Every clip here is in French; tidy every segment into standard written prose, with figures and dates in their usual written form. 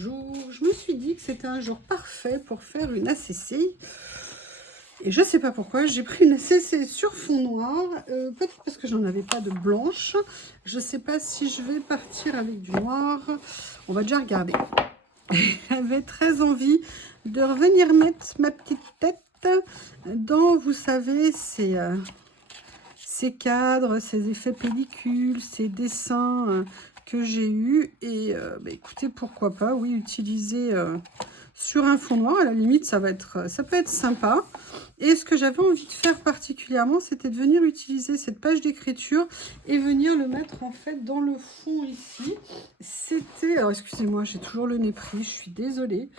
jour, je me suis dit que c'était un jour parfait pour faire une ACC. Et je sais pas pourquoi, j'ai pris une ACC sur fond noir, peut-être parce que j'en avais pas de blanche. Je sais pas si je vais partir avec du noir. On va déjà regarder. J'avais très envie de revenir mettre ma petite tête dans, vous savez, ces cadres, ces effets pellicules, ces dessins que j'ai eus. Et bah, écoutez, pourquoi pas, oui, utiliser sur un fond noir. À la limite, ça peut être sympa. Et ce que j'avais envie de faire particulièrement, c'était de venir utiliser cette page d'écriture et venir le mettre en fait dans le fond ici. C'était, alors excusez-moi, j'ai toujours le nez pris, je suis désolée.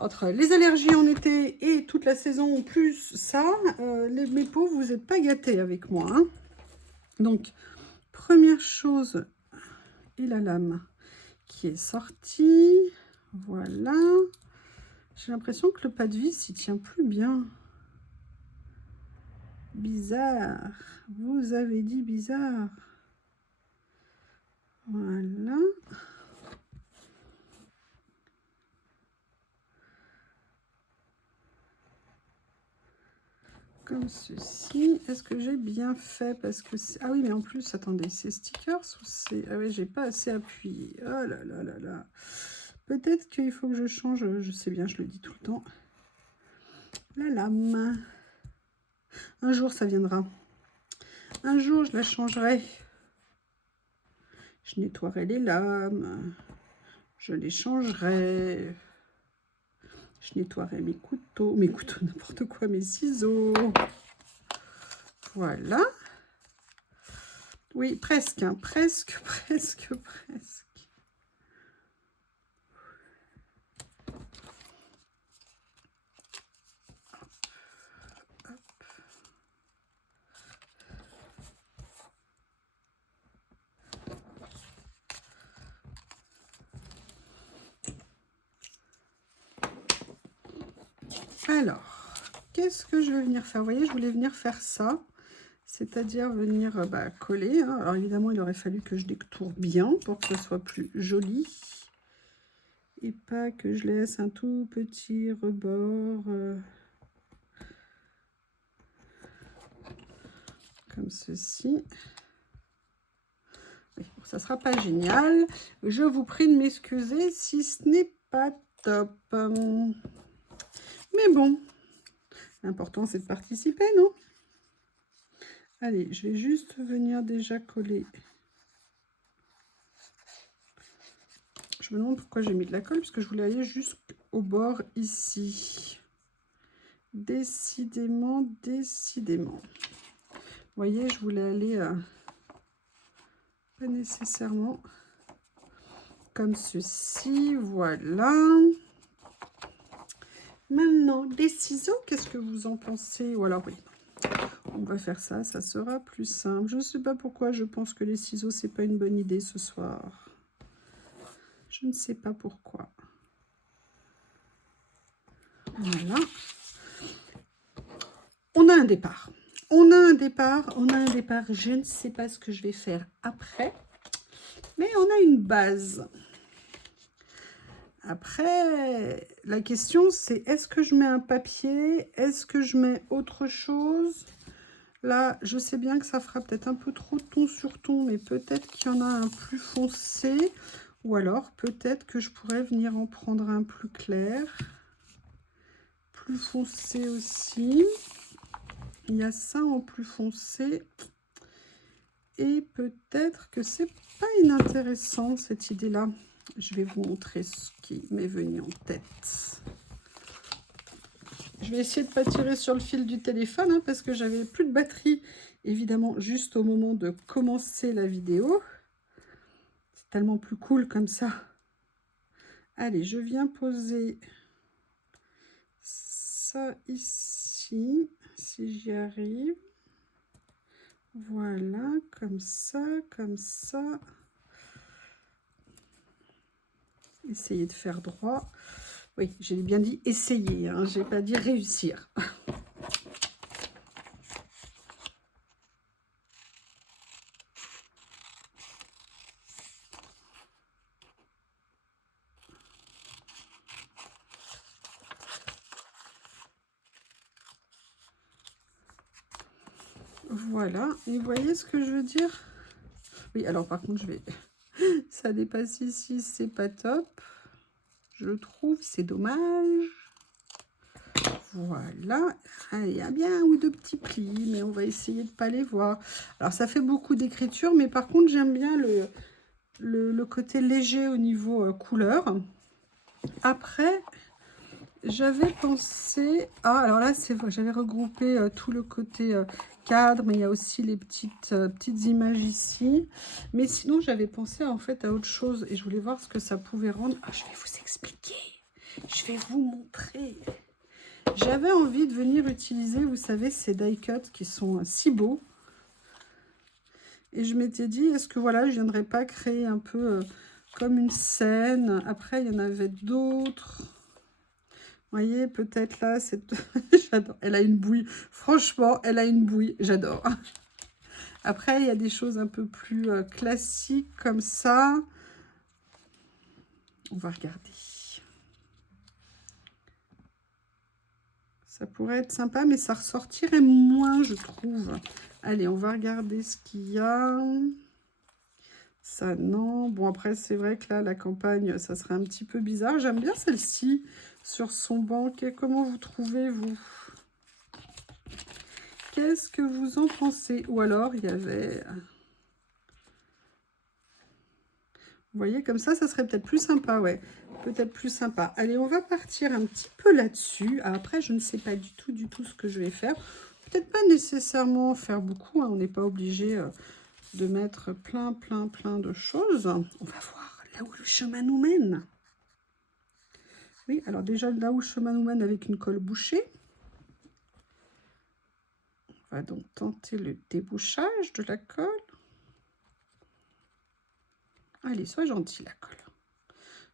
Entre les allergies en été et toute la saison, plus ça, mes pauvres, vous n'êtes pas gâtés avec moi. Hein. Donc, première chose, et la lame qui est sortie. Voilà. J'ai l'impression que le pas de vis, il tient plus bien. Bizarre. Vous avez dit bizarre. Voilà. Comme ceci. Est-ce que j'ai bien fait? Parce que ah oui, mais en plus, attendez, c'est stickers ou c'est... Ah oui, j'ai pas assez appuyé. Oh là là là là. Peut-être qu'il faut que je change. Je sais bien, je le dis tout le temps. La lame. Un jour, ça viendra. Un jour, je la changerai. Je nettoierai les lames. Je les changerai. Je nettoierai mes couteaux, n'importe quoi, mes ciseaux. Voilà. Oui, presque, hein, presque. Alors, qu'est-ce que je vais venir faire? Vous voyez, je voulais venir faire ça, c'est-à-dire venir coller. Hein. Alors évidemment, il aurait fallu que je détourne bien pour que ce soit plus joli. Et pas que je laisse un tout petit rebord comme ceci. Oui, bon, ça ne sera pas génial. Je vous prie de m'excuser si ce n'est pas top. Mais bon, l'important c'est de participer, non? Allez, je vais juste venir déjà coller. Je me demande pourquoi j'ai mis de la colle, parce que je voulais aller jusqu'au bord ici. Décidément. Vous voyez, je voulais aller pas nécessairement comme ceci. Voilà. Maintenant, les ciseaux, qu'est-ce que vous en pensez? Ou alors, oui, on va faire ça, ça sera plus simple. Je ne sais pas pourquoi je pense que les ciseaux, c'est pas une bonne idée ce soir. Je ne sais pas pourquoi. Voilà. On a un départ. Je ne sais pas ce que je vais faire après, mais on a une base. Après, la question c'est, est-ce que je mets un papier? Est-ce que je mets autre chose? Là, je sais bien que ça fera peut-être un peu trop ton sur ton, mais peut-être qu'il y en a un plus foncé. Ou alors, peut-être que je pourrais venir en prendre un plus clair. Plus foncé aussi. Il y a ça en plus foncé. Et peut-être que c'est pas inintéressant, cette idée-là. Je vais vous montrer ce qui m'est venu en tête. Je vais essayer de ne pas tirer sur le fil du téléphone, hein, parce que j'avais plus de batterie, évidemment, juste au moment de commencer la vidéo. C'est tellement plus cool comme ça. Allez, je viens poser ça ici, si j'y arrive. Voilà, comme ça, comme ça. Essayez de faire droit. Oui, j'ai bien dit essayer, hein, j'ai pas dit réussir. Voilà, et vous voyez ce que je veux dire? Oui, alors par contre, je vais... ça dépasse ici, c'est pas top. Je trouve, c'est dommage. Voilà, il y a bien un ou deux petits plis, mais on va essayer de ne pas les voir. Alors, ça fait beaucoup d'écriture, mais par contre, j'aime bien le côté léger au niveau couleur. Après, j'avais pensé... Ah, alors là, c'est vrai, j'avais regroupé tout le côté cadre, mais il y a aussi les petites images ici. Mais sinon, j'avais pensé en fait à autre chose, et je voulais voir ce que ça pouvait rendre. Ah, je vais vous expliquer. Je vais vous montrer. J'avais envie de venir utiliser, vous savez, ces die cuts qui sont si beaux. Et je m'étais dit, est-ce que voilà, je viendrais pas créer un peu comme une scène. Après, il y en avait d'autres. Vous voyez, peut-être là, cette... j'adore. Elle a une bouille. Franchement, elle a une bouille. J'adore. Après, il y a des choses un peu plus classiques comme ça. On va regarder. Ça pourrait être sympa, mais ça ressortirait moins, je trouve. Allez, on va regarder ce qu'il y a. Ça, non. Bon, après, c'est vrai que là, la campagne, ça serait un petit peu bizarre. J'aime bien celle-ci sur son banc. Comment vous trouvez, vous? Qu'est-ce que vous en pensez? Ou alors, il y avait... Vous voyez, comme ça serait peut-être plus sympa, ouais. Peut-être plus sympa. Allez, on va partir un petit peu là-dessus. Après, je ne sais pas du tout ce que je vais faire. Peut-être pas nécessairement faire beaucoup, hein. On n'est pas obligé de mettre plein de choses. On va voir là où le chemin nous mène. Oui, alors déjà, là où le chemin nous mène avec une colle bouchée. On va donc tenter le débouchage de la colle. Allez, sois gentil la colle.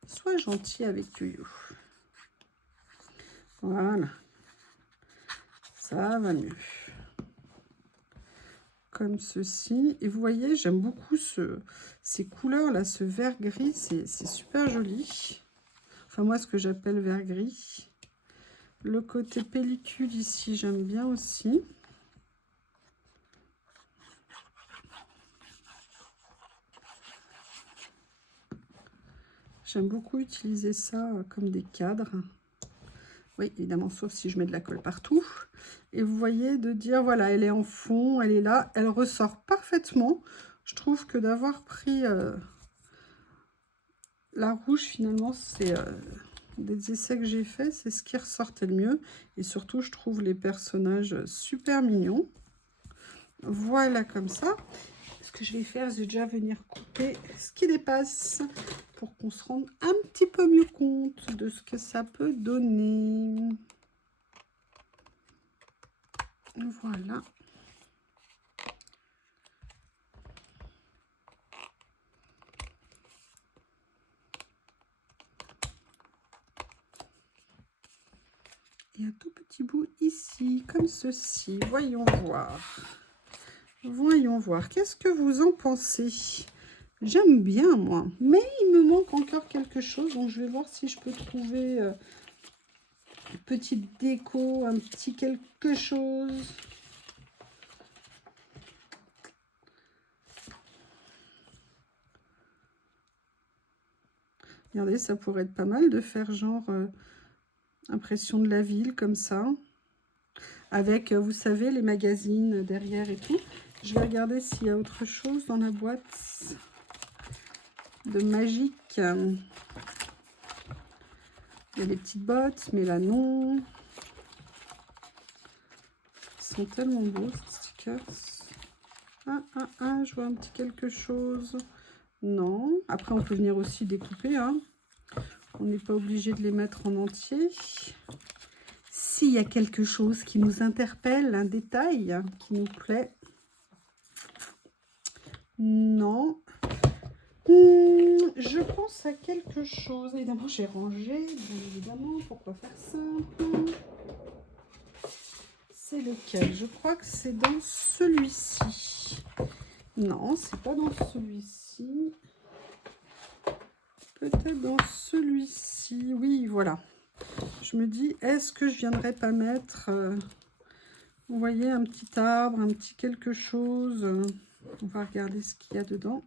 Sois gentil avec Yoyo. Voilà. Ça va mieux. Comme ceci. Et vous voyez, j'aime beaucoup ces couleurs-là, ce vert gris, c'est super joli. Enfin, moi, ce que j'appelle vert gris. Le côté pellicule ici, j'aime bien aussi. J'aime beaucoup utiliser ça comme des cadres. Oui, évidemment, sauf si je mets de la colle partout. Et vous voyez, de dire, voilà, elle est en fond, elle est là, elle ressort parfaitement. Je trouve que d'avoir pris la rouge, finalement, c'est des essais que j'ai faits, c'est ce qui ressortait le mieux. Et surtout, je trouve les personnages super mignons. Voilà, comme ça. Ce que je vais faire, c'est déjà venir couper ce qui dépasse pour qu'on se rende un petit peu mieux compte de ce que ça peut donner. Voilà. Et un tout petit bout ici, comme ceci. Voyons voir. Voyons voir. Qu'est-ce que vous en pensez? J'aime bien, moi. Mais il me manque encore quelque chose. Donc, je vais voir si je peux trouver une petite déco, un petit quelque chose. Regardez, ça pourrait être pas mal de faire genre impression de la ville, comme ça. Avec, vous savez, les magazines derrière et tout. Je vais regarder s'il y a autre chose dans la boîte de magique. Il y a des petites bottes, mais là, non. Ils sont tellement beaux, ces stickers. Je vois un petit quelque chose. Non. Après, on peut venir aussi découper, hein. On n'est pas obligé de les mettre en entier. S'il y a quelque chose qui nous interpelle, un détail qui nous plaît. Non. Je pense à quelque chose. Évidemment, j'ai rangé. Bien évidemment, pourquoi faire simple? C'est lequel? Je crois que c'est dans celui-ci. Non, c'est pas dans celui-ci. Peut-être dans celui-ci. Oui, voilà. Je me dis, est-ce que je viendrais pas mettre Vous voyez, un petit arbre, un petit quelque chose. On va regarder ce qu'il y a dedans.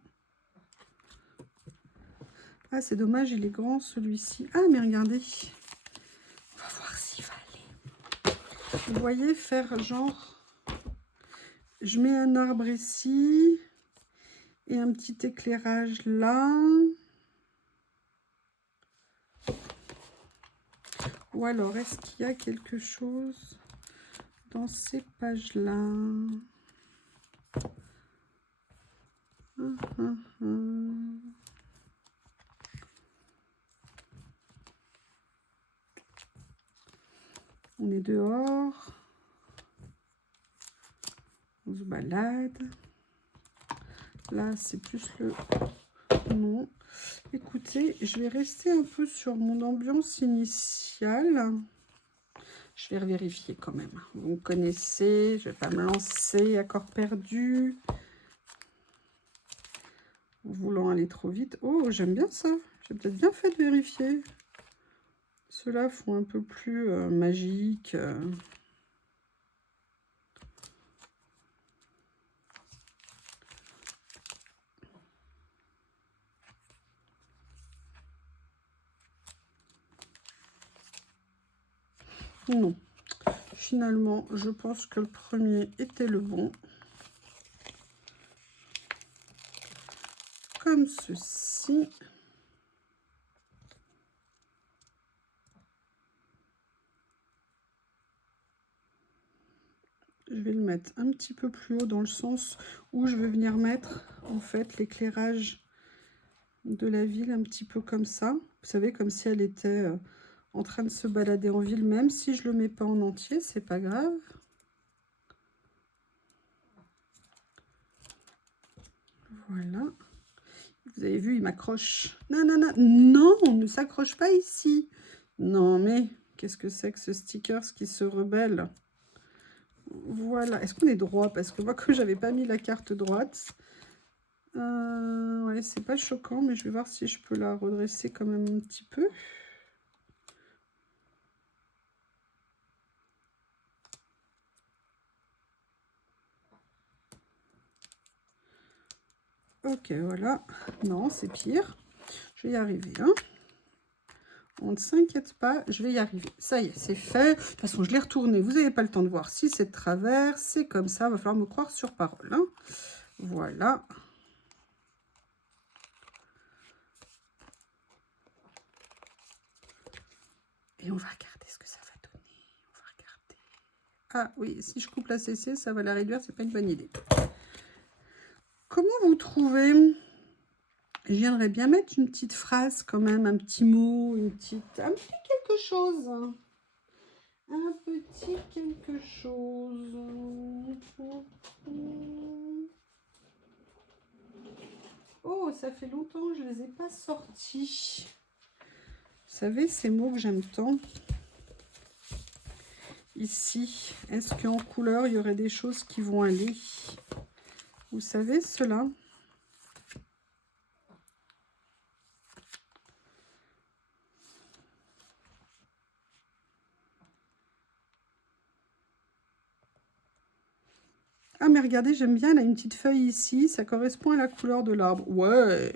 Ah, c'est dommage, il est grand celui-ci. Ah, mais regardez. On va voir s'il va aller. Vous voyez, faire genre... Je mets un arbre ici. Et un petit éclairage là. Ou alors, est-ce qu'il y a quelque chose dans ces pages-là? On est dehors. On se balade. Là, c'est plus le... Non. Écoutez, je vais rester un peu sur mon ambiance initiale. Je vais vérifier quand même. Vous me connaissez, je ne vais pas me lancer à corps perdu. En voulant aller trop vite. Oh, j'aime bien ça. J'ai peut-être bien fait de vérifier. Ceux-là font un peu plus magique. Non. Finalement, je pense que le premier était le bon. Comme ceci. Je vais le mettre un petit peu plus haut dans le sens où je vais venir mettre en fait l'éclairage de la ville un petit peu comme ça. Vous savez, comme si elle était en train de se balader en ville, même si je le mets pas en entier, c'est pas grave. Voilà. Vous avez vu, il m'accroche. Non, non, non, non, on ne s'accroche pas ici. Non, mais qu'est-ce que c'est que ce sticker qui se rebelle? Voilà. Est-ce qu'on est droit? Parce que moi, que j'avais pas mis la carte droite. Ouais, c'est pas choquant, mais je vais voir si je peux la redresser quand même un petit peu. Ok, voilà. Non, c'est pire. Je vais y arriver, hein. On ne s'inquiète pas, je vais y arriver. Ça y est, c'est fait. De toute façon, je l'ai retourné. Vous n'avez pas le temps de voir si c'est de travers. C'est comme ça. Il va falloir me croire sur parole, hein. Voilà. Et on va regarder ce que ça va donner. On va regarder. Ah oui, si je coupe la CC, ça va la réduire. C'est pas une bonne idée. Comment vous trouvez? Je viendrais bien mettre une petite phrase quand même, un petit mot, un petit quelque chose. Un petit quelque chose. Oh, ça fait longtemps que je ne les ai pas sortis. Vous savez, ces mots que j'aime tant. Ici, est-ce qu'en couleur, il y aurait des choses qui vont aller? Vous savez, cela. Ah, mais regardez, j'aime bien, elle a une petite feuille ici. Ça correspond à la couleur de l'arbre. Ouais.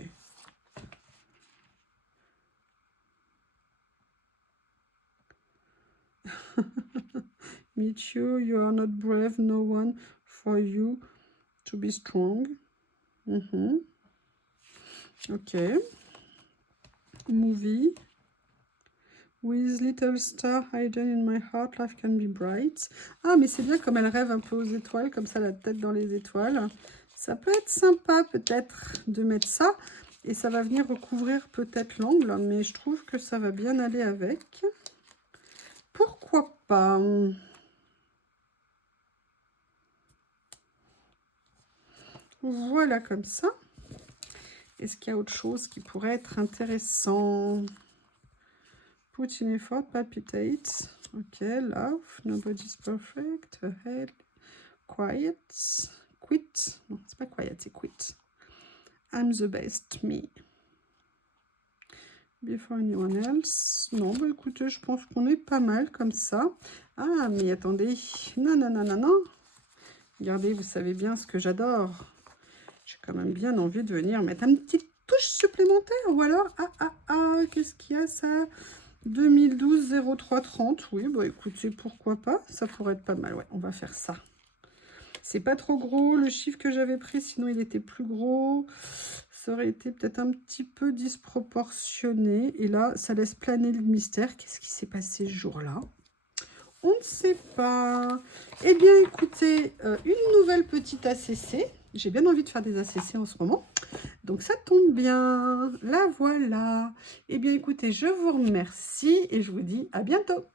Meet you, you are not brave, no one for you to be strong. Ok. Movie. With little star hidden in my heart, life can be bright. Ah, mais c'est bien comme elle rêve un peu aux étoiles, comme ça, la tête dans les étoiles. Ça peut être sympa, peut-être, de mettre ça. Et ça va venir recouvrir peut-être l'angle, mais je trouve que ça va bien aller avec. Pourquoi pas? Voilà, comme ça. Est-ce qu'il y a autre chose qui pourrait être intéressant? Put in effort, palpitate. Ok, love, nobody's perfect. Ahead, quiet, quit. Non, c'est pas quiet, c'est quit. I'm the best, me. Before anyone else. Non, bah écoutez, je pense qu'on est pas mal comme ça. Ah, mais attendez. Non, non, non, non, non. Regardez, vous savez bien ce que j'adore. J'ai quand même bien envie de venir mettre une petite touche supplémentaire. Ou alors, qu'est-ce qu'il y a ça? 2012 03 30. Oui, bah écoutez, pourquoi pas? Ça pourrait être pas mal. Ouais, on va faire ça. C'est pas trop gros, le chiffre que j'avais pris, sinon il était plus gros. Ça aurait été peut-être un petit peu disproportionné. Et là, ça laisse planer le mystère. Qu'est-ce qui s'est passé ce jour-là? On ne sait pas. Eh bien, écoutez, une nouvelle petite ACC. J'ai bien envie de faire des ACC en ce moment. Donc, ça tombe bien. La voilà. Eh bien, écoutez, je vous remercie et je vous dis à bientôt.